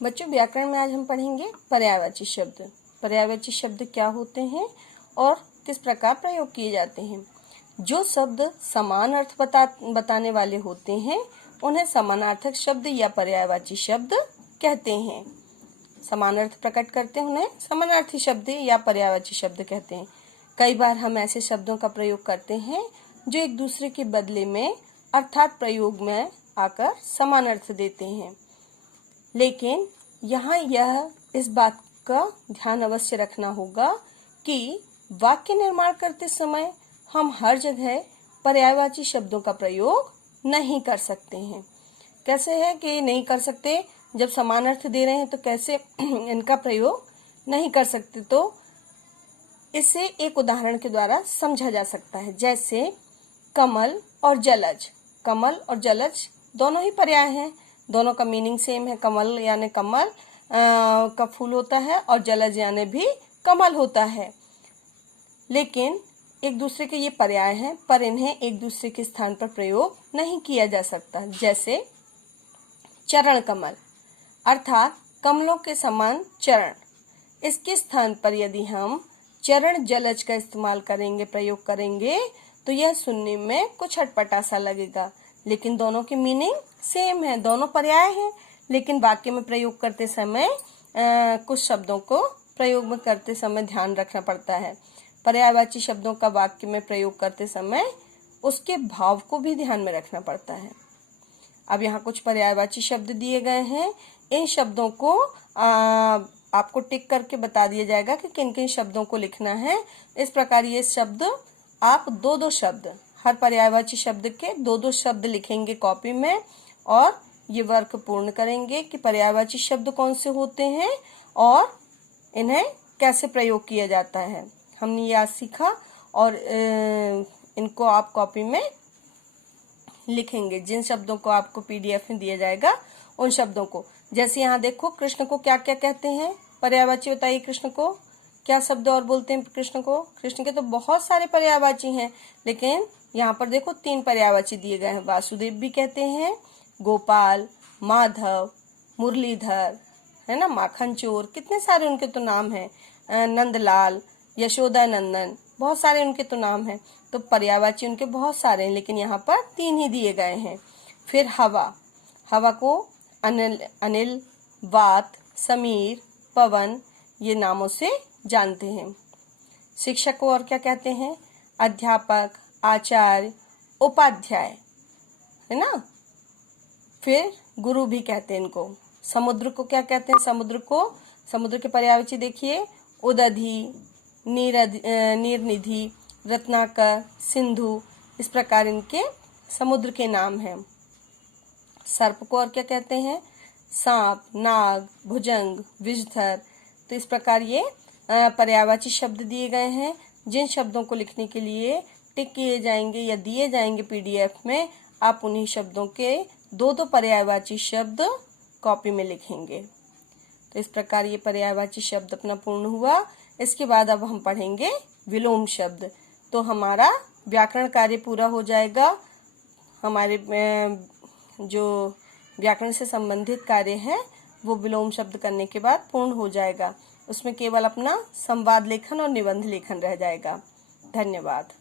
बच्चों, व्याकरण में आज हम पढ़ेंगे पर्यायवाची शब्द। पर्यायवाची शब्द क्या होते हैं और किस प्रकार प्रयोग किए जाते हैं। जो शब्द समान अर्थ बताने वाले होते हैं उन्हें समानार्थक शब्द या पर्यायवाची शब्द कहते हैं। समान अर्थ प्रकट करते हैं उन्हें समानार्थी शब्द या पर्यायवाची शब्द कहते हैं। कई बार हम ऐसे शब्दों का प्रयोग करते हैं जो एक दूसरे के बदले में अर्थात प्रयोग में आकर समान अर्थ देते हैं, लेकिन यहाँ यह इस बात का ध्यान अवश्य रखना होगा कि वाक्य निर्माण करते समय हम हर जगह पर्यायवाची शब्दों का प्रयोग नहीं कर सकते हैं। कैसे है कि नहीं कर सकते? जब समान अर्थ दे रहे हैं तो कैसे इनका प्रयोग नहीं कर सकते? तो इसे एक उदाहरण के द्वारा समझा जा सकता है। जैसे कमल और जलज। कमल और जलज दोनों ही पर्याय हैं, दोनों का मीनिंग सेम है। कमल यानी कमल का फूल होता है और जलज यानी भी कमल होता है, लेकिन एक दूसरे के ये पर्याय हैं, पर इन्हें एक दूसरे के स्थान पर प्रयोग नहीं किया जा सकता। जैसे चरण कमल अर्थात कमलों के समान चरण, इसके स्थान पर यदि हम चरण जलज का इस्तेमाल करेंगे, प्रयोग करेंगे, तो यह सुनने में कुछ अटपटा सा लगेगा, लेकिन दोनों की मीनिंग सेम है, दोनों पर्याय हैं। लेकिन वाक्य में प्रयोग करते समय कुछ शब्दों को प्रयोग में करते समय ध्यान रखना पड़ता है। पर्यायवाची शब्दों का वाक्य में प्रयोग करते समय उसके भाव को भी ध्यान में रखना पड़ता है। अब यहाँ कुछ पर्यायवाची शब्द दिए गए हैं। इन शब्दों को आपको टिक करके बता दिया जाएगा कि किन किन शब्दों को लिखना है। इस प्रकार ये शब्द आप दो शब्द, हर पर्यायवाची शब्द के दो शब्द लिखेंगे कॉपी में और ये वर्क पूर्ण करेंगे कि पर्यायवाची शब्द कौन से होते हैं और इन्हें कैसे प्रयोग किया जाता है। हमने ये आज सीखा और इनको आप कॉपी में लिखेंगे। जिन शब्दों को आपको पीडीएफ में दिया जाएगा उन शब्दों को। जैसे यहाँ देखो, कृष्ण को क्या क्या कहते हैं? पर्यायवाची बताइए। कृष्ण को क्या शब्द और बोलते हैं? कृष्ण को, कृष्ण के तो बहुत सारे पर्यायवाची हैं, लेकिन यहाँ पर देखो 3 पर्यायवाची दिए गए हैं। वासुदेव भी कहते हैं, गोपाल, माधव, मुरलीधर, है ना, माखन चोर, कितने सारे उनके तो नाम हैं। नंदलाल, यशोदा नंदन, बहुत सारे उनके तो नाम हैं। तो पर्यायवाची उनके बहुत सारे हैं, लेकिन यहाँ पर 3 ही दिए गए हैं। फिर हवा, हवा को अनिल, वात, समीर, पवन ये नामों से जानते हैं। शिक्षक को और क्या कहते हैं? अध्यापक, आचार्य, उपाध्याय, है ना। फिर गुरु भी कहते हैं इनको। समुद्र को क्या कहते हैं? समुद्र को, समुद्र के पर्यायवाची देखिए, उदधि, नीरनिधि, रत्नाकर, सिंधु, इस प्रकार इनके समुद्र के नाम हैं। सर्प को और क्या कहते हैं? सांप, नाग, भुजंग, विषधर। तो इस प्रकार ये पर्यायवाची शब्द दिए गए हैं। जिन शब्दों को लिखने के लिए टिक किए जाएंगे या दिए जाएंगे पीडीएफ में, आप उन्हीं शब्दों के दो पर्यायवाची शब्द कॉपी में लिखेंगे। तो इस प्रकार ये पर्यायवाची शब्द अपना पूर्ण हुआ। इसके बाद अब हम पढ़ेंगे विलोम शब्द। तो हमारा व्याकरण कार्य पूरा हो जाएगा। हमारे जो व्याकरण से संबंधित कार्य है वो विलोम शब्द करने के बाद पूर्ण हो जाएगा। उसमें केवल अपना संवाद लेखन और निबंध लेखन रह जाएगा। धन्यवाद।